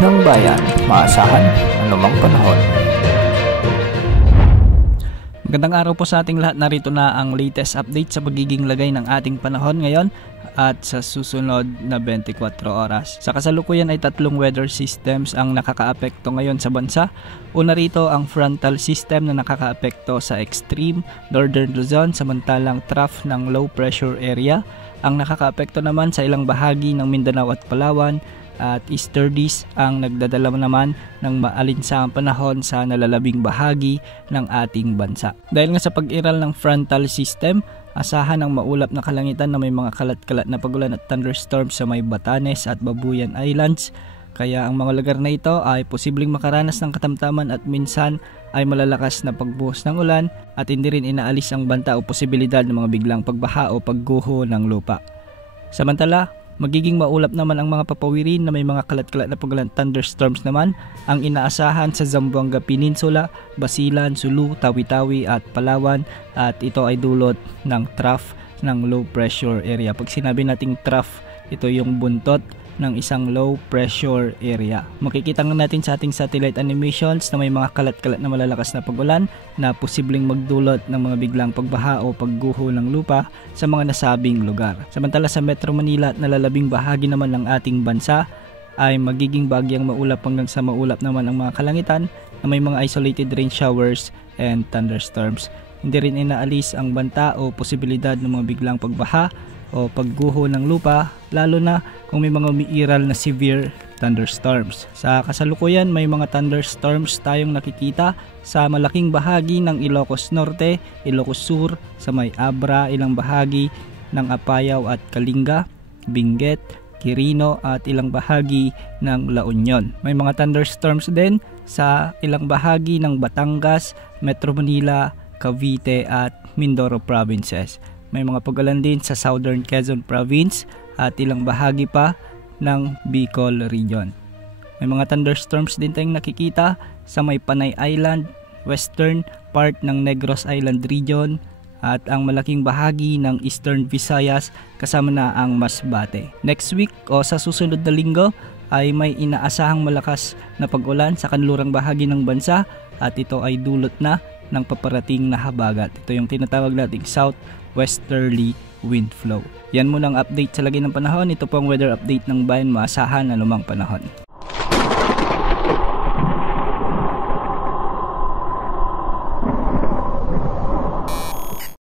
ng bayan, maasahan anumang panahon. Magandang araw po sa ating lahat. Narito na ang latest update sa pagiging lagay ng ating panahon ngayon at sa susunod na 24 oras. Sa kasalukuyan ay tatlong weather systems ang nakakaapekto ngayon sa bansa. Una rito ang frontal system na nakakaapekto sa extreme northern Luzon, samantalang trough ng low pressure area ang nakakaapekto naman sa ilang bahagi ng Mindanao at Palawan, at easterlies ang nagdadala naman ng maalinsangang panahon sa nalalabing bahagi ng ating bansa. Dahil nga sa pag-iral ng frontal system, asahan ang maulap na kalangitan na may mga kalat-kalat na pagulan at thunderstorms sa may Batanes at Babuyan Islands. Kaya ang mga lugar na ito ay posibleng makaranas ng katamtaman at minsan ay malalakas na pagbuhos ng ulan, at hindi rin inaalis ang banta o posibilidad ng mga biglang pagbaha o pagguho ng lupa. Samantala, magiging maulap naman ang mga papawirin na may mga kalat-kalat na pagulan thunderstorms naman ang inaasahan sa Zamboanga Peninsula, Basilan, Sulu, Tawi-Tawi at Palawan, at ito ay dulot ng trough ng low pressure area. Pag sinabi nating trough, ito yung buntot ng isang low pressure area. Makikita nga natin sa ating satellite animations na may mga kalat-kalat na malalakas na pagulan na posibleng magdulot ng mga biglang pagbaha o pagguho ng lupa sa mga nasabing lugar. Samantala sa Metro Manila at nalalabing bahagi naman ng ating bansa ay magiging bagyang maulap hanggang sa maulap naman ang mga kalangitan na may mga isolated rain showers and thunderstorms. Hindi rin inaalis ang banta o posibilidad ng mga biglang pagbaha o pagguho ng lupa, lalo na kung may mga umiiral na severe thunderstorms. Sa kasalukuyan, may mga thunderstorms tayong nakikita sa malaking bahagi ng Ilocos Norte, Ilocos Sur, sa may Abra, ilang bahagi ng Apayao at Kalinga, Benguet, Quirino at ilang bahagi ng La Union. May mga thunderstorms din sa ilang bahagi ng Batangas, Metro Manila, Cavite at Mindoro provinces. May mga pagulan din sa Southern Quezon Province at ilang bahagi pa ng Bicol Region. May mga thunderstorms din tayong nakikita sa may Panay Island, western part ng Negros Island Region at ang malaking bahagi ng Eastern Visayas kasama na ang Masbate. Next week o sa susunod na linggo ay may inaasahang malakas na pag-ulan sa kanlurang bahagi ng bansa, at ito ay dulot na ng paparating na habagat. Ito yung tinatawag nating southwesterly wind flow. Yan muna ang update sa lagay ng panahon. Ito po ang weather update ng bayan, maasahan anumang panahon.